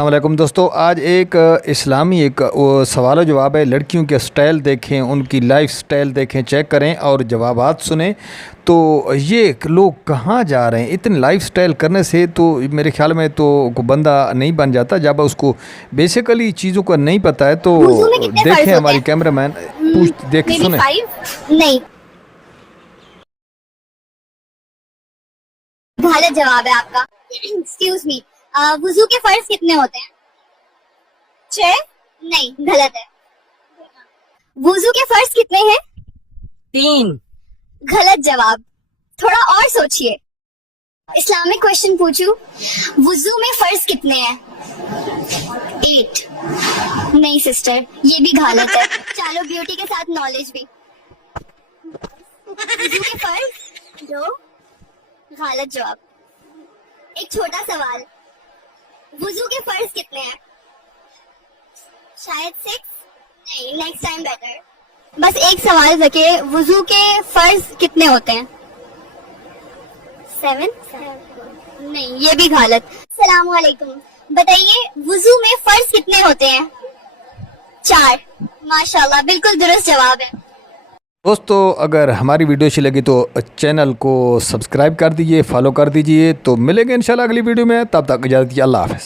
السلام علیکم دوستو، آج ایک اسلامی سوال و جواب ہے۔ لڑکیوں کے سٹائل دیکھیں، ان کی لائف سٹائل دیکھیں، چیک کریں اور جوابات سنیں۔ تو یہ لوگ کہاں جا رہے ہیں؟ اتنے لائف سٹائل کرنے سے تو میرے خیال میں تو کوئی بندہ نہیں بن جاتا جب اس کو بیسیکلی چیزوں کا نہیں پتہ ہے۔ تو دیکھیں ہماری کیمرہ مین دیکھ سنیں۔ نہیں، غلط جواب ہے آپ کا۔ ایکسکیوز می، وضو کے فرض کتنے ہوتے ہیں؟ 6؟ نہیں، غلط ہے۔ وضو کے فرض کتنے ہیں؟ 3۔ غلط جواب، تھوڑا اور سوچئے۔ اسلامک کوشچن پوچھوں، وضو میں فرض کتنے ہیں؟ 8۔ نہیں سسٹر، یہ بھی غلط ہے۔ چلو بیوٹی کے ساتھ نالج بھی۔ وضو کے فرض 2۔ غلط جواب۔ ایک چھوٹا سوال، وضو کے فرض کتنے ہیں؟ شاید 6؟ نہیں، نیکسٹ ٹائم بیٹر۔ بس ایک سوال رکھے، وضو کے فرض کتنے ہوتے ہیں؟ 7؟ نہیں، یہ بھی غلط۔ السلام علیکم، بتائیے وضو میں فرض کتنے ہوتے ہیں؟ 4۔ ماشاءاللہ، بالکل درست جواب ہے۔ دوستو اگر ہماری ویڈیو اچھی لگی تو چینل کو سبسکرائب کر دیجئے، فالو کر دیجئے۔ تو ملیں گے انشاءاللہ اگلی ویڈیو میں، تب تک اجازت دیجیے، اللہ حافظ۔